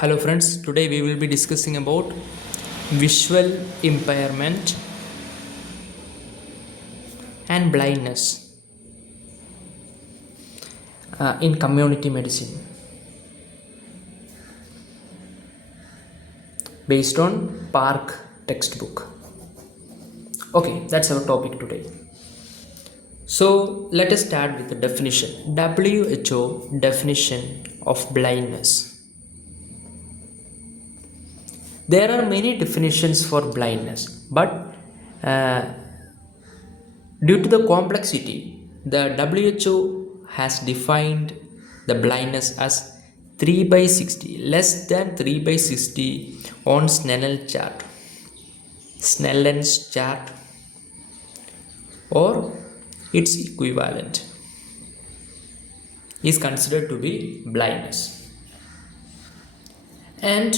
Hello friends, today we will be discussing about visual impairment and blindness in community medicine based on Park textbook. Okay, that's our topic today. So let us start with the definition. WHO definition of blindness. There are many definitions for blindness, but uh, due to the complexity, the WHO has defined the blindness as 3 by 60, less than 3 by 60 on Snellen's chart or its equivalent is considered to be blindness. And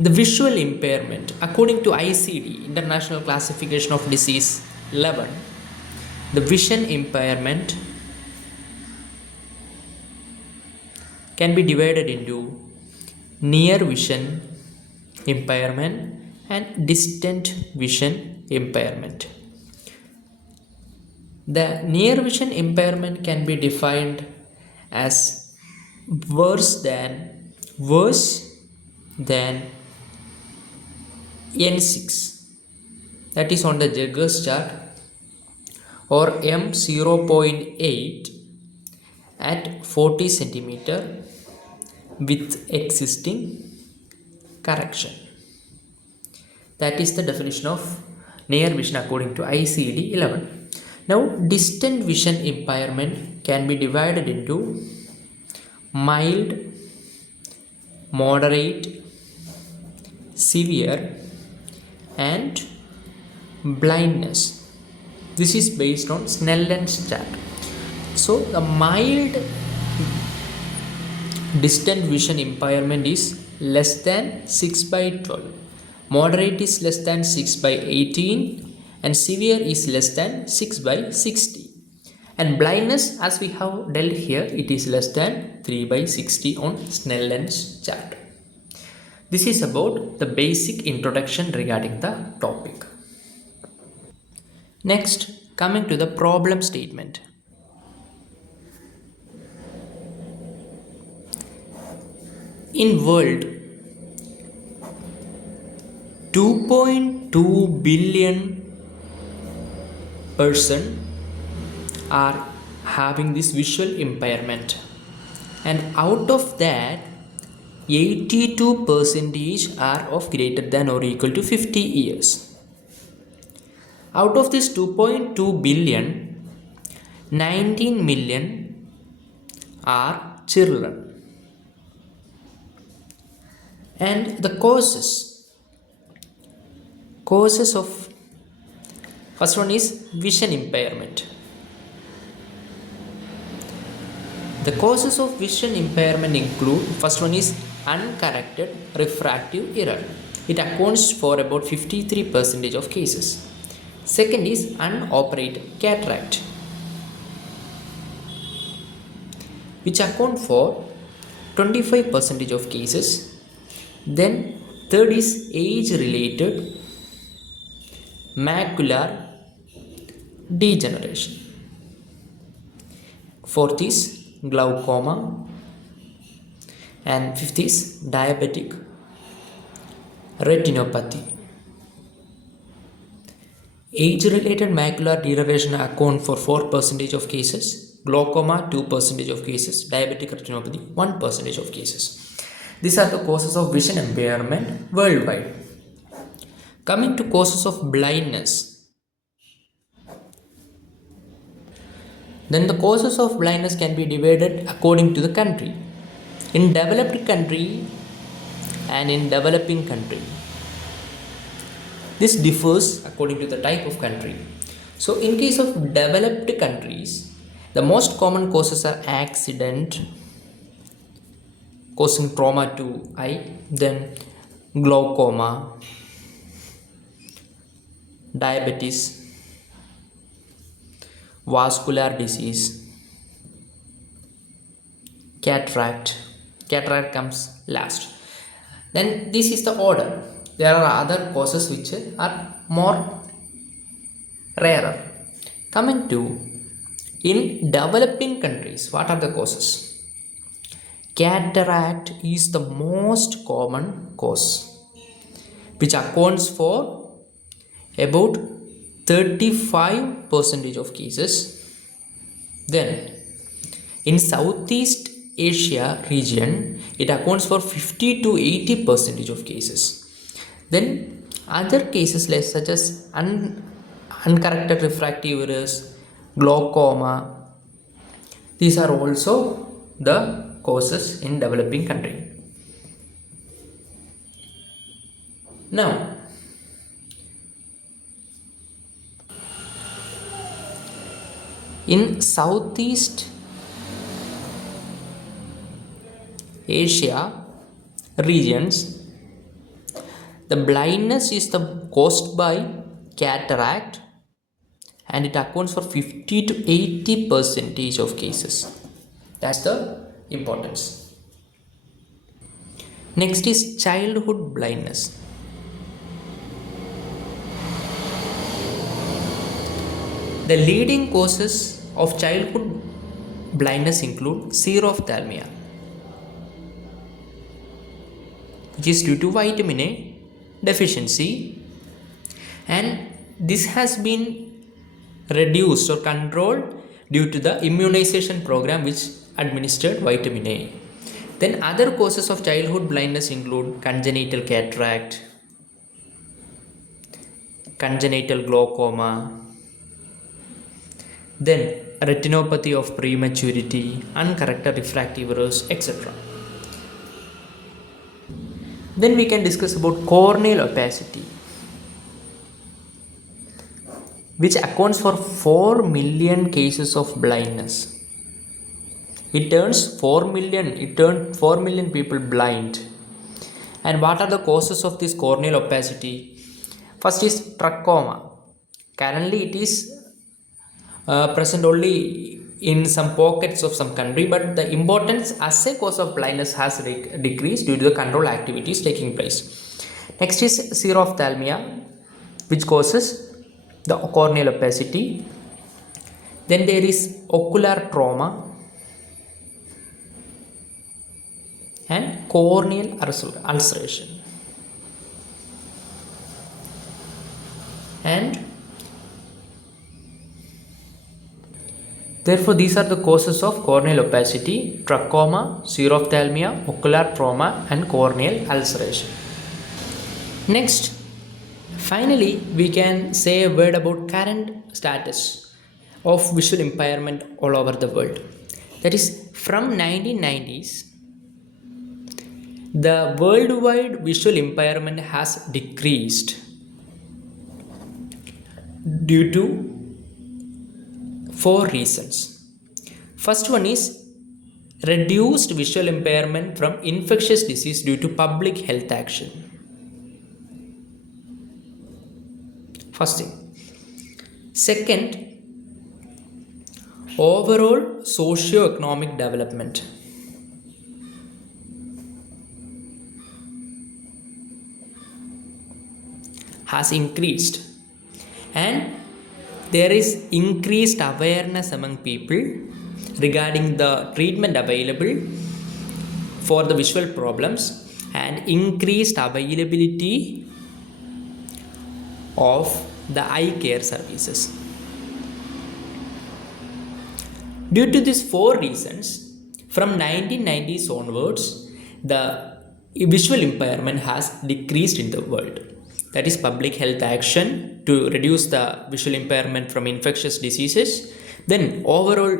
the visual impairment, according to ICD, International Classification of Disease 11, the vision impairment can be divided into near vision impairment and distant vision impairment. The near vision impairment can be defined as worse than N6, that is on the Jaggers chart, or M0.8 at 40 centimeter with existing correction. That is the definition of near vision according to ICD 11. Now, distant vision impairment can be divided into mild, moderate, severe, and blindness. This is based on Snellen's chart. So, the mild distant vision impairment is less than 6 by 12. Moderate is less than 6 by 18 and severe is less than 6 by 60. And blindness, as we have dealt here, it is less than 3 by 60 on Snellen's chart. This is about the basic introduction regarding the topic. Next, coming to the problem statement. In world, 2.2 billion person are having this visual impairment, and out of that 82% are of greater than or equal to 50 years. Out of this 2.2 billion, 19 million are children. And the causes of first one is vision impairment. The causes of vision impairment include, first one is uncorrected refractive error. It accounts for about 53% of cases. Second is unoperated cataract, which account for 25% of cases. Then third is age-related macular degeneration. Fourth is glaucoma, and fifth is diabetic retinopathy. Age-related macular degeneration account for 4% of cases, glaucoma 2% of cases, diabetic retinopathy 1% of cases. These are the causes of vision impairment worldwide. Coming to causes of blindness. Then the causes of blindness can be divided according to the country. In developed country and in developing country. This differs according to the type of country. So in case of developed countries, the most common causes are accident, causing trauma to eye, then glaucoma, diabetes, vascular disease, cataract. Cataract comes last. Then this is the order. There are other causes which are more rarer. Coming to in developing countries, what are the causes? Cataract is the most common cause, which accounts for about 35% of cases. Then in Southeast Asia region, it accounts for 50 to 80% of cases. Then other cases like such as uncorrected refractive errors, glaucoma, these are also the causes in developing country. Now, in Southeast Asia regions, the blindness is caused by cataract, and it accounts for 50 to 80% of cases. That's the importance. Next is childhood blindness. The leading causes of childhood blindness include xerophthalmia, which is due to vitamin A deficiency, and this has been reduced or controlled due to the immunization program which administered vitamin A. Then other causes of childhood blindness include congenital cataract, congenital glaucoma, then retinopathy of prematurity, uncorrected refractive errors, etc. Then we can discuss about corneal opacity, which accounts for 4 million cases of blindness. It turned 4 million people blind. And what are the causes of this corneal opacity? First is trachoma. Currently it is present only in some pockets of some country, but the importance as a cause of blindness has decreased due to the control activities taking place. Next is xerophthalmia, which causes the corneal opacity. Then there is ocular trauma and corneal ulceration. And therefore, these are the causes of corneal opacity: trachoma, xerophthalmia, ocular trauma, and corneal ulceration. Next, finally, we can say a word about current status of visual impairment all over the world. That is, from 1990s, the worldwide visual impairment has decreased due to 4 reasons. First one is reduced visual impairment from infectious disease due to public health action. First thing. Second, overall socio-economic development. Has increased, and there is increased awareness among people regarding the treatment available for the visual problems and increased availability of the eye care services. Due to these 4 reasons, from 1990s onwards, the visual impairment has decreased in the world. That is public health action to reduce the visual impairment from infectious diseases. Then overall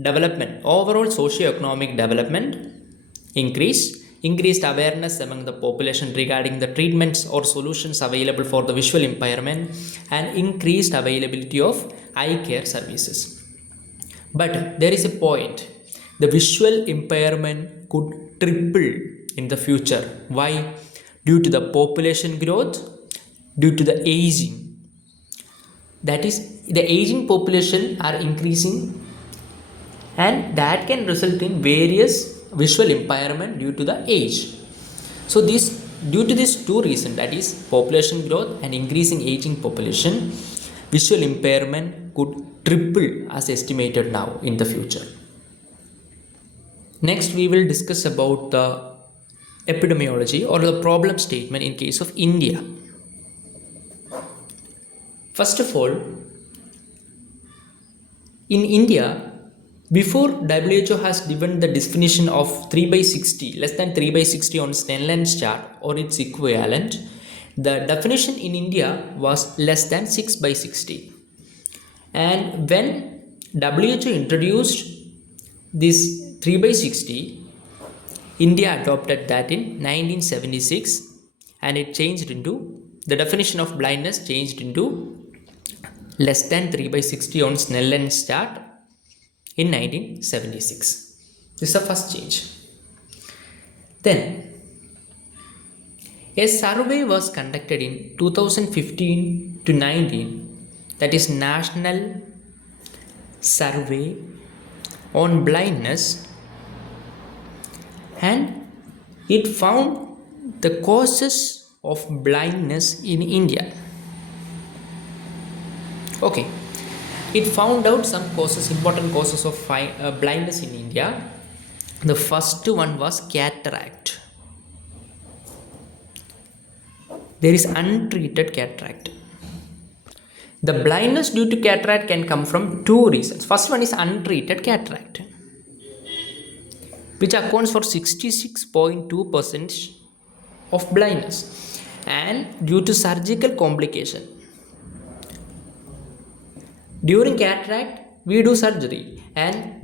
development, overall socio-economic development increased awareness among the population regarding the treatments or solutions available for the visual impairment, and increased availability of eye care services. But there is a point: the visual impairment could triple in the future. Why? Due to the population growth, due to the aging. That is, the aging population are increasing, and that can result in various visual impairment due to the age. So due to these two reasons, that is population growth and increasing aging population, visual impairment could triple as estimated now in the future. Next, we will discuss about the epidemiology or the problem statement in case of India. First of all, in India, before WHO has given the definition of 3 by 60, less than 3 by 60 on Snellen's chart or its equivalent, the definition in India was less than 6 by 60. And when WHO introduced this 3 by 60, India adopted that in 1976, and it changed into, the definition of blindness changed into less than 3 by 60 on Snellen's chart in 1976. This is the first change. Then a survey was conducted in 2015 to 19, that is National Survey on Blindness, and it found the causes of blindness in India. Okay, it found out some causes, important causes of blindness in India. The first one was cataract. There is untreated cataract. The blindness due to cataract can come from two reasons. First one is untreated cataract, which accounts for 66.2% of blindness, and due to surgical complication. During cataract, we do surgery, and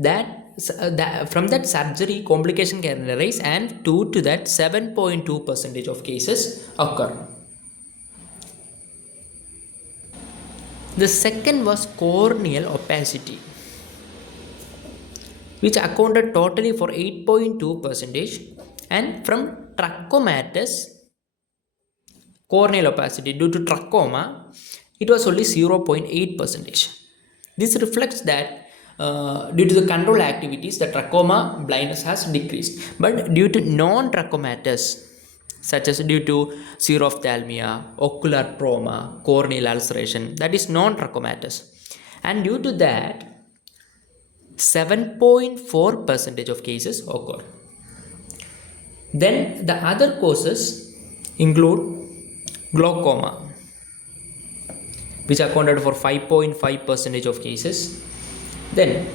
from that surgery, complication can arise, and due to that, 7.2% of cases occur. The second was corneal opacity, which accounted totally for 8.2%, and from trachomatis, corneal opacity due to trachoma, it was only 0.8%. This reflects that due to the control activities, the trachoma blindness has decreased. But due to non-trachomatis, such as due to xerophthalmia, ocular trauma, corneal ulceration, that is non-trachomatis. And due to that, 7.4% of cases occur. Then the other causes include glaucoma, which accounted for 5.5% of cases. Then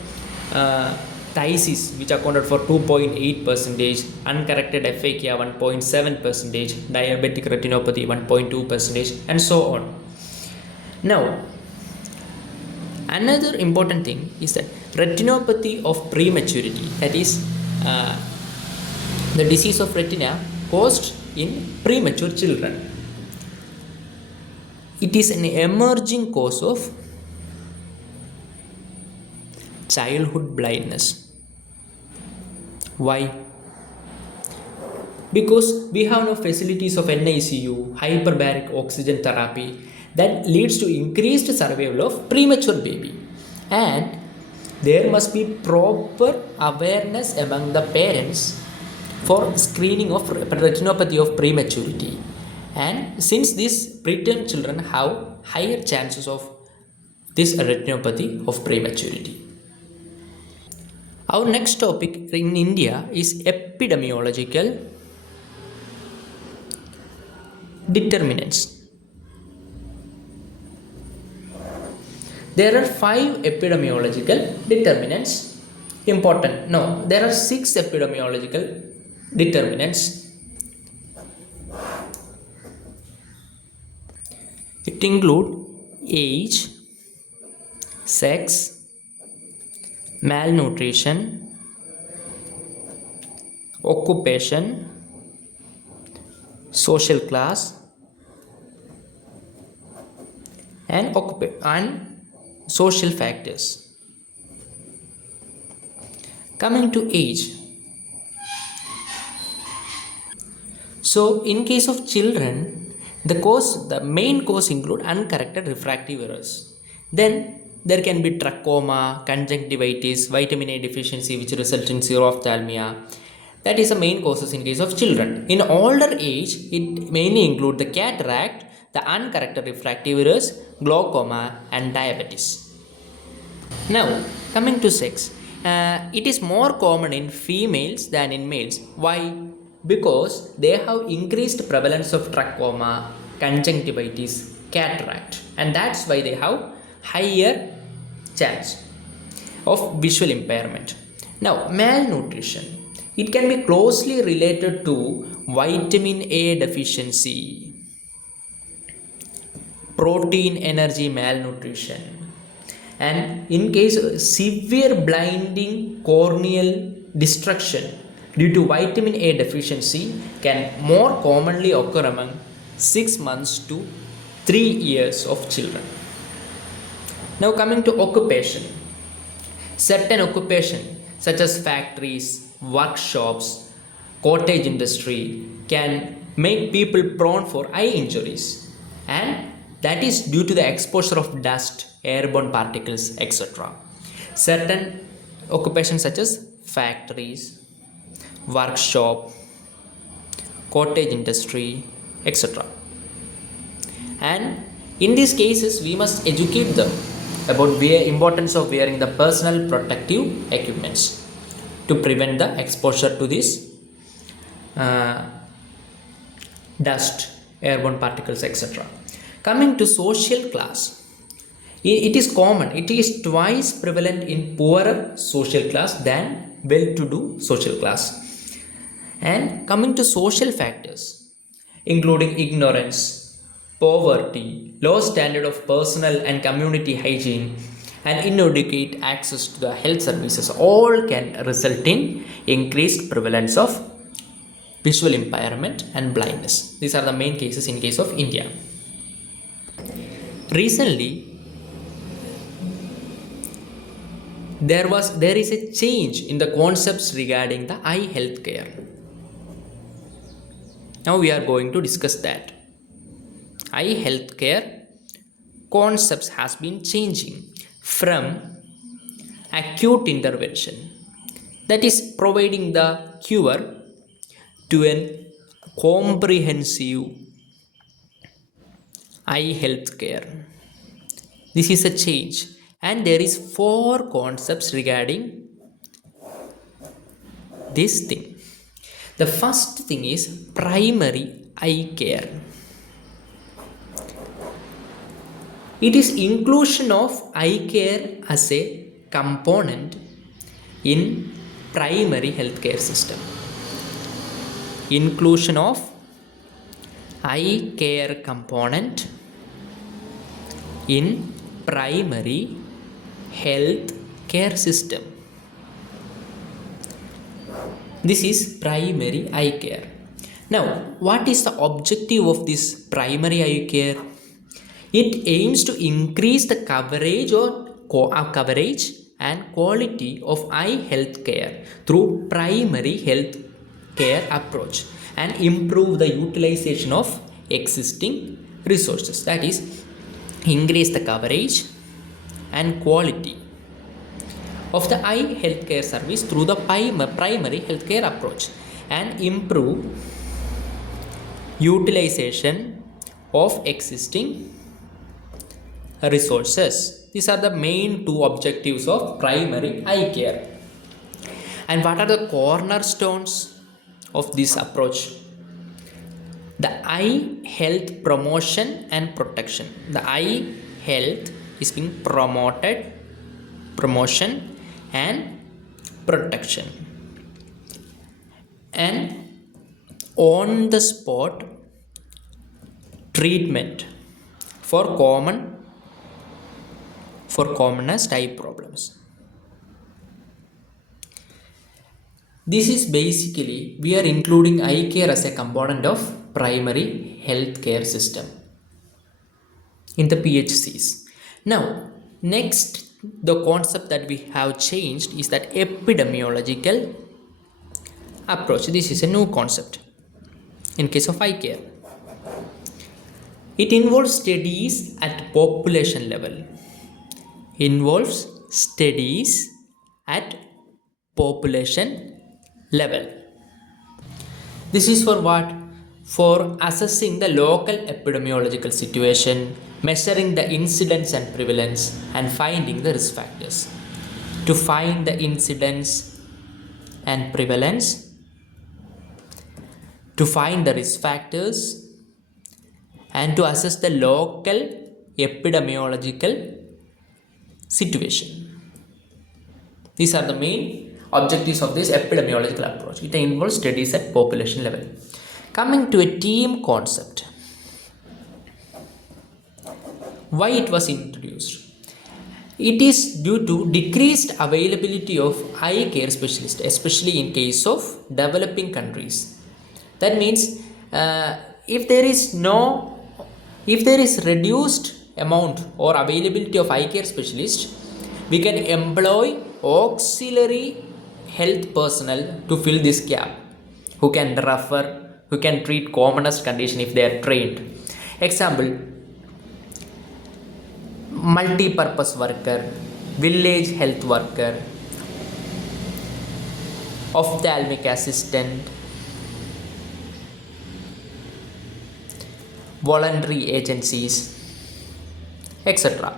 phthisis, which accounted for 2.8%, uncorrected aphakia 1.7%, diabetic retinopathy 1.2%, and so on. Now, another important thing is that retinopathy of prematurity, that is the disease of retina caused in premature children. It is an emerging cause of childhood blindness. Why? Because we have no facilities of NICU, hyperbaric oxygen therapy, that leads to increased survival of premature baby. And there must be proper awareness among the parents for screening of retinopathy of prematurity. And since these preterm children have higher chances of this retinopathy of prematurity. Our next topic in India is epidemiological determinants. There are 5 epidemiological determinants important. No, there are 6 epidemiological determinants. It includes age, sex, malnutrition, occupation, social class, and social factors. Coming to age. So, in case of children, the main cause include uncorrected refractive errors. Then there can be trachoma, conjunctivitis, vitamin A deficiency, which result in xerophthalmia, That is the main causes in case of children. In older age, it mainly include the cataract, the uncorrected refractive errors, glaucoma, and diabetes. Now, coming to sex, it is more common in females than in males. Why? Because they have increased prevalence of trachoma, conjunctivitis, cataract, and that's why they have higher chance of visual impairment. Now, malnutrition. It can be closely related to vitamin A deficiency, protein energy malnutrition, and in case of severe blinding corneal destruction due to vitamin A deficiency can more commonly occur among 6 months to 3 years of children. Now coming to occupation, certain occupation such as factories, workshops, cottage industry can make people prone for eye injuries, and that is due to the exposure of dust, airborne particles, etc. Certain occupations such as factories, workshop, cottage industry, etc. And in these cases we must educate them about the importance of wearing the personal protective equipments to prevent the exposure to this dust, airborne particles, etc. Coming to social class, it is common, it is twice prevalent in poorer social class than well-to-do social class. And coming to social factors, including ignorance, poverty, low standard of personal and community hygiene, and inadequate access to the health services, all can result in increased prevalence of visual impairment and blindness. These are the main cases in case of India. Recently, there is a change in the concepts regarding the eye health care. Now we are going to discuss that. Eye health care concepts has been changing from acute intervention, that is providing the cure, to an comprehensive eye health care. This is a change, and there is 4 concepts regarding this thing. The first thing is primary eye care. It is inclusion of eye care as a component in primary healthcare system. Inclusion of eye care component in primary health care system. This is primary eye care. Now, what is the objective of this primary eye care? It aims to increase the coverage and quality of eye health care through primary health care approach and improve the utilization of existing resources. That is, increase the coverage and quality of the eye healthcare service through the primary healthcare approach and improve utilization of existing resources. These are the main 2 objectives of primary eye care. And what are the cornerstones of this approach? The eye health promotion and protection. The eye health is being promotion and protection, and on the spot treatment for commonest eye problems. This is basically, we are including eye care as a component of primary health care system in the PHCs. Now, next, the concept that we have changed is that epidemiological approach. This is a new concept in case of eye care. It involves studies at population level. Population level. This is for what? For assessing the local epidemiological situation, measuring the incidence and prevalence, and finding the risk factors. To find the incidence and prevalence, to find the risk factors, and to assess the local epidemiological situation. These are the main objectives of this epidemiological approach. It involves studies at population level. Coming to a team concept. Why it was introduced? It is due to decreased availability of eye care specialists, especially in case of developing countries. That means if there is reduced amount or availability of eye care specialists, we can employ auxiliary health personnel to fill this gap, who can refer, who can treat commonest condition if they are trained. Example, multi-purpose worker, village health worker, ophthalmic assistant, voluntary agencies, etc.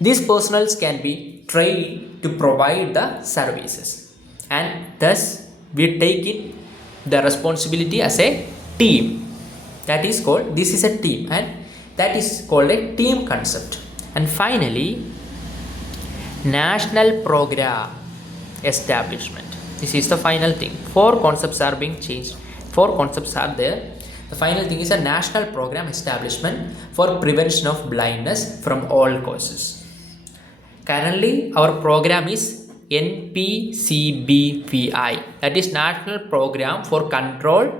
These personals can be trained to provide the services, and thus we take it the responsibility as a team. That is called, this is a team, and that is called a team concept. And finally, national program establishment. This is the final thing. 4 concepts are being changed. 4 concepts are there. The final thing is a national program establishment for prevention of blindness from all causes. Currently, our program is NPCBVI, that is National Program for Control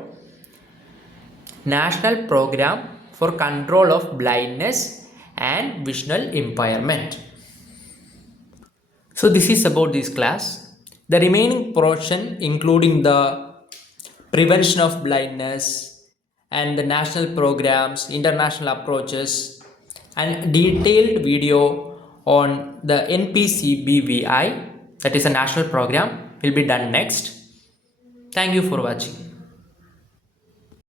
of Blindness and Visual Impairment. So this is about this class. The remaining portion, including the prevention of blindness and the national programs, international approaches, and detailed video on the NPCBVI, that is a national program, will be done next. Thank you for watching.